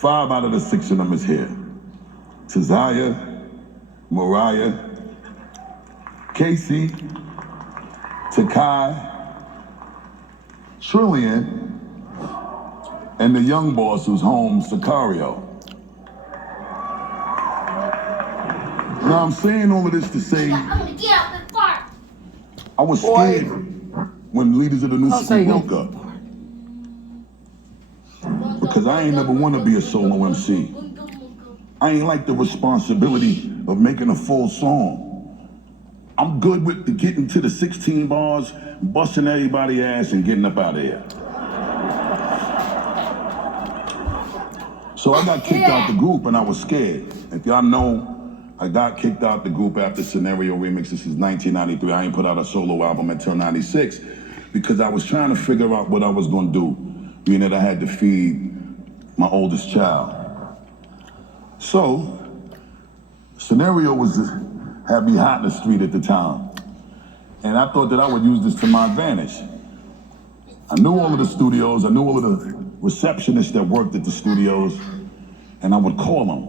5 out of the 6 of them is here. Tazaya, Mariah, Casey, Takai, Trillian, and the young boss who's home, Sicario. Now I'm saying all of this to say I was scared when leaders of the new school broke up. Because I ain't never want to be a solo MC. I ain't like the responsibility of making a full song. I'm good with getting to the 16 bars, busting everybody's ass and getting up out of here. So I got kicked out the group and I was scared. If y'all know, I got kicked out the group after Scenario Remix. This is 1993. I ain't put out a solo album until 96 because I was trying to figure out what I was gonna do, being that I had to feed my oldest child. So, Scenario had me hot in the street at the time. And I thought that I would use this to my advantage. I knew all of the studios, I knew all of the receptionists that worked at the studios, and I would call them,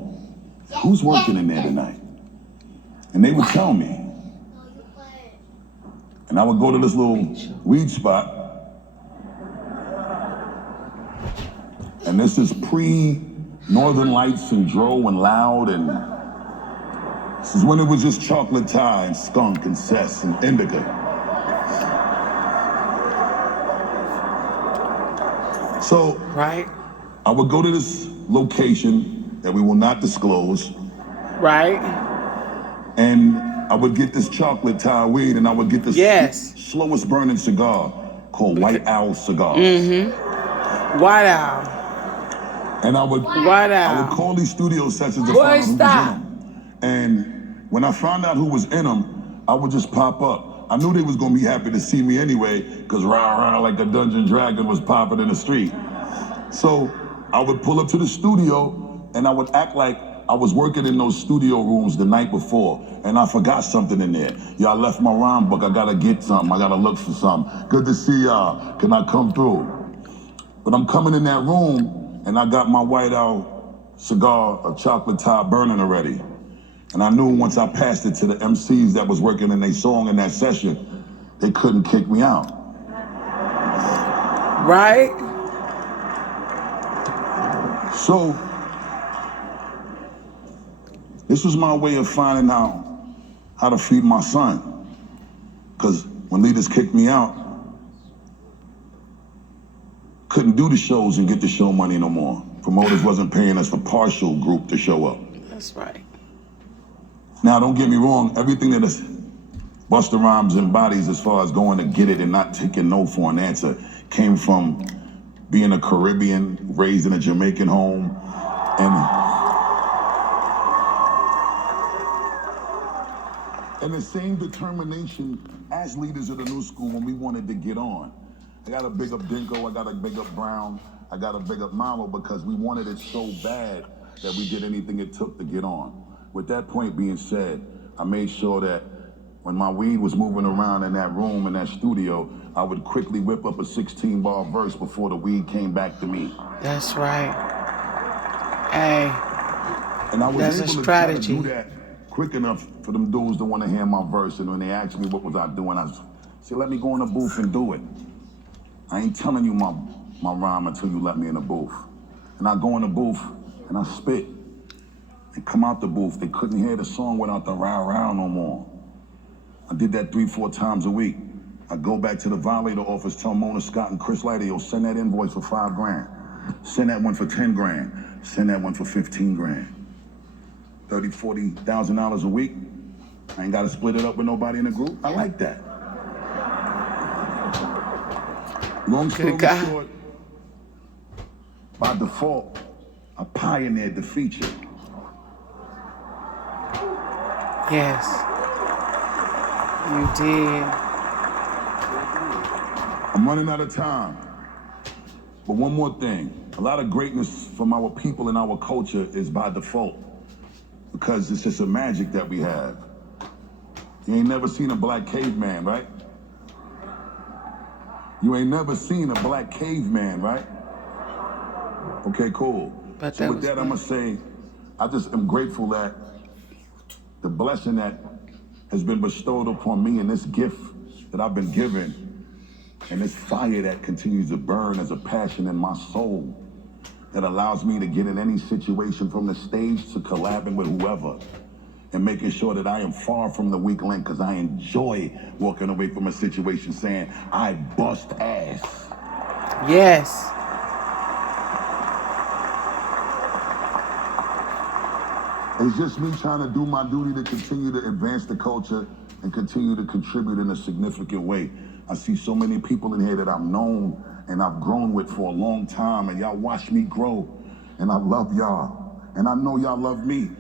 who's working in there tonight? And they would tell me. And I would go to this little weed spot, and this is pre-Northern Lights and Dro and Loud, and this is when it was just Chocolate Thai and Skunk and Cess and Indica. So, right, I would go to this location that we will not disclose. Right. And I would get this Chocolate Thai weed, and I would get this slowest burning cigar called White Owl Cigar. White Owl. And I would call these studio sessions to find out who was in them. And when I found out who was in them, I would just pop up. I knew they was gonna be happy to see me anyway, because rah rah like a dungeon dragon was popping in the street. So I would pull up to the studio and I would act like I was working in those studio rooms the night before, and I forgot something in there. Yeah, I left my rhyme book, I gotta get something, I gotta look for something. Good to see y'all, can I come through? But I'm coming in that room, and I got my White Owl cigar of Chocolate Thai burning already. And I knew once I passed it to the MCs that was working in their song in that session, they couldn't kick me out. Right? So, this was my way of finding out how to feed my son. Because when leaders kicked me out, couldn't do the shows and get the show money no more. Promoters wasn't paying us for partial group to show up. That's right. Now, don't get me wrong, everything that Busta Rhymes embodies as far as going to get it and not taking no for an answer came from being a Caribbean, raised in a Jamaican home, and the same determination as leaders of the new school when we wanted to get on. I gotta big up Dinko, I gotta big up Brown, I gotta big up Malo because we wanted it so bad that we did anything it took to get on. With that point being said, I made sure that when my weed was moving around in that room, in that studio, I would quickly whip up a 16-bar verse before the weed came back to me. That's right. Hey, and I was that's able a to strategy. Try to do that quick enough for them dudes to want to hear my verse. And when they asked me what was I doing, I said, let me go in the booth and do it. I ain't telling you my rhyme until you let me in the booth. And I go in the booth and I spit. They come out the booth, they couldn't hear the song without the rah-rah no more. I did that 3-4 times a week. I go back to the violator office, tell Mona Scott and Chris Leiter, yo, send that invoice for $5 grand. Send that one for 10 grand. Send that one for 15 grand. $30,000, $40,000 a week. I ain't gotta split it up with nobody in the group. I like that. Long story short, by default, I pioneered the feature. Yes, you did. I'm running out of time. But one more thing. A lot of greatness from our people and our culture is by default. Because it's just a magic that we have. You ain't never seen a black caveman, right? You ain't never seen a black caveman, right? Okay, cool. But So with that, I'm going to say, I just am grateful that the blessing that has been bestowed upon me and this gift that I've been given and this fire that continues to burn as a passion in my soul that allows me to get in any situation from the stage to collabing with whoever and making sure that I am far from the weak link because I enjoy walking away from a situation saying, I bust ass. Yes. It's just me trying to do my duty to continue to advance the culture and continue to contribute in a significant way. I see so many people in here that I've known and I've grown with for a long time, and y'all watch me grow, and I love y'all, and I know y'all love me,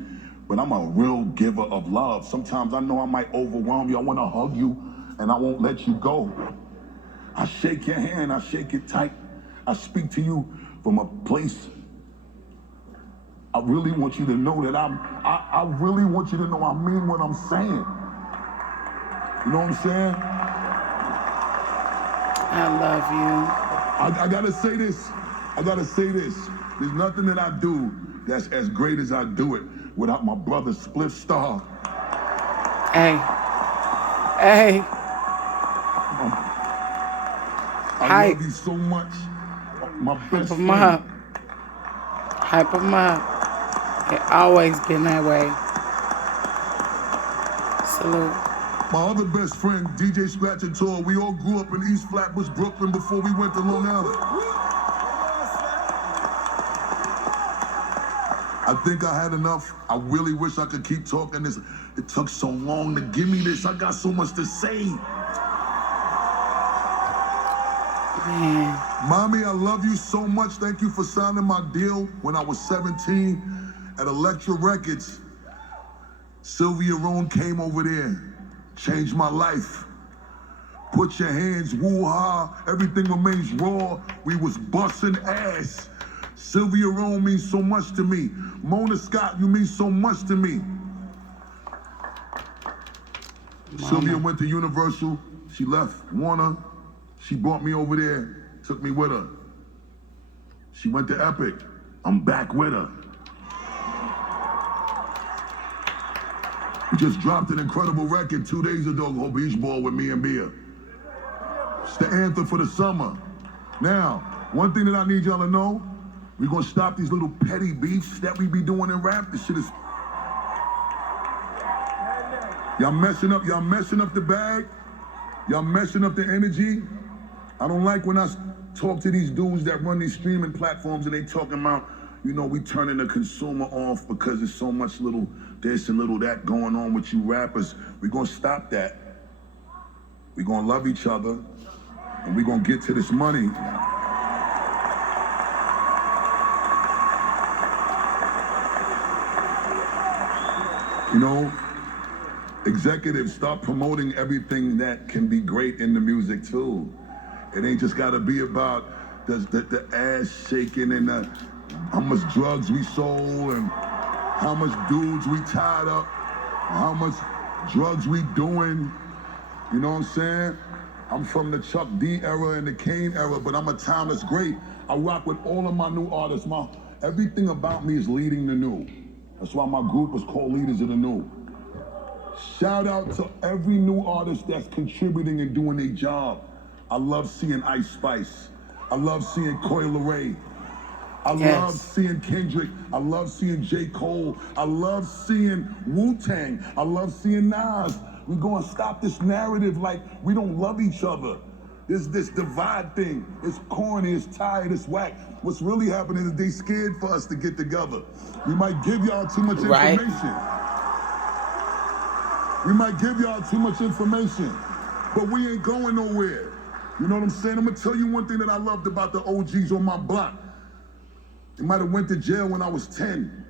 but I'm a real giver of love. Sometimes I know I might overwhelm you. I want to hug you, and I won't let you go. I shake your hand, I shake it tight. I speak to you from a place. I really want you to know that I really want you to know I mean what I'm saying. You know what I'm saying? I love you. I gotta say this. I gotta say this. There's nothing that I do that's as great as I do it without my brother Split Star. Hey. Hey. I love you so much. My best Hype 'em friend. up. Hype 'em up. It always been that way. Salute. My other best friend, DJ Scratch and Tour, we all grew up in East Flatbush, Brooklyn before we went to Long Island. I think I had enough. I really wish I could keep talking this. It took so long to give me this. I got so much to say. Man. Mommy, I love you so much. Thank you for signing my deal when I was 17 at Elektra Records. Sylvia Rohn came over there, changed my life. Put your hands, woo-ha, everything remains raw. We was busting ass. Sylvia Rohn means so much to me. Mona Scott, you mean so much to me. Mama. Sylvia went to Universal. She left Warner. She brought me over there, took me with her. She went to Epic. I'm back with her. We just dropped an incredible record 2 days ago called Beach Ball with me and Mia. It's the anthem for the summer. Now, one thing that I need y'all to know, we're gonna stop these little petty beefs that we be doing in rap. This shit is... Y'all messing up the bag. Y'all messing up the energy. I don't like when I talk to these dudes that run these streaming platforms and they talking about, you know, we turning the consumer off because there's so much little this and little that going on with you rappers. We're gonna stop that. We're gonna love each other and we're gonna get to this money. You know, executives, start promoting everything that can be great in the music too. It ain't just gotta be about the ass shaking and how much drugs we sold and how much dudes we tied up, how much drugs we doing. You know what I'm saying? I'm from the Chuck D era and the Kane era, but I'm a timeless great. I rock with all of my new artists. Everything about me is leading the new. That's why my group is called Leaders of the New. Shout out to every new artist that's contributing and doing their job. I love seeing Ice Spice. I love seeing Coi Leray. I love seeing Kendrick. I love seeing J. Cole. I love seeing Wu-Tang. I love seeing Nas. We're gonna stop this narrative like we don't love each other. This divide thing. It's corny, it's tired, it's whack. What's really happening is they scared for us to get together. We might give y'all too much information. We might give y'all too much information, but we ain't going nowhere. You know what I'm saying? I'm gonna tell you one thing that I loved about the OGs on my block. They might have went to jail when I was 10,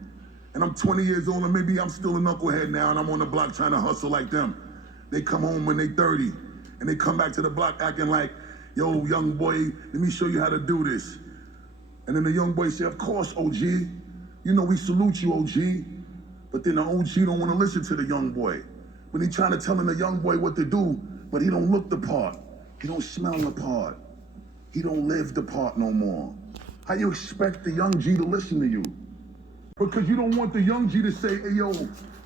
and I'm 20 years old, and maybe I'm still a knucklehead now, and I'm on the block trying to hustle like them. They come home when they 30, and they come back to the block acting like, yo, young boy, let me show you how to do this. And then the young boy say, of course, OG. You know, we salute you, OG. But then the OG don't want to listen to the young boy. When he trying to tell the young boy what to do, but he don't look the part. He don't smell the part. He don't live the part no more. How you expect the young G to listen to you? Because you don't want the young G to say, hey, yo,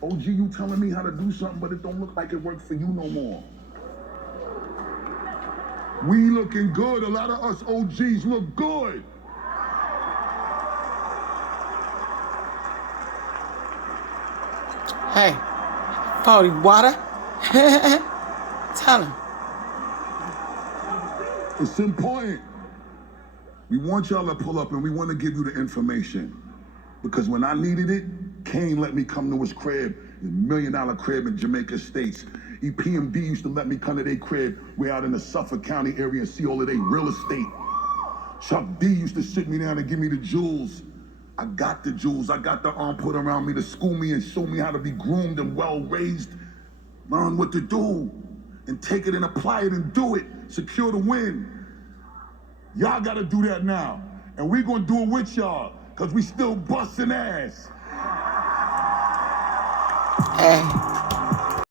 OG, you telling me how to do something, but it don't look like it worked for you no more. We looking good. A lot of us OGs look good. Hey, 40 water. Tell him. It's important. We want y'all to pull up and we want to give you the information. Because when I needed it, Kane let me come to his crib, his $1 million crib in Jamaica States. EPMD used to let me come to their crib. We're out in the Suffolk County area and see all of their real estate. Chuck D used to sit me down and give me the jewels. I got the jewels. I got the arm put around me to school me and show me how to be groomed and well-raised. Learn what to do and take it and apply it and do it. Secure the win. Y'all got to do that now. And we're going to do it with y'all because we still busting ass. Hey.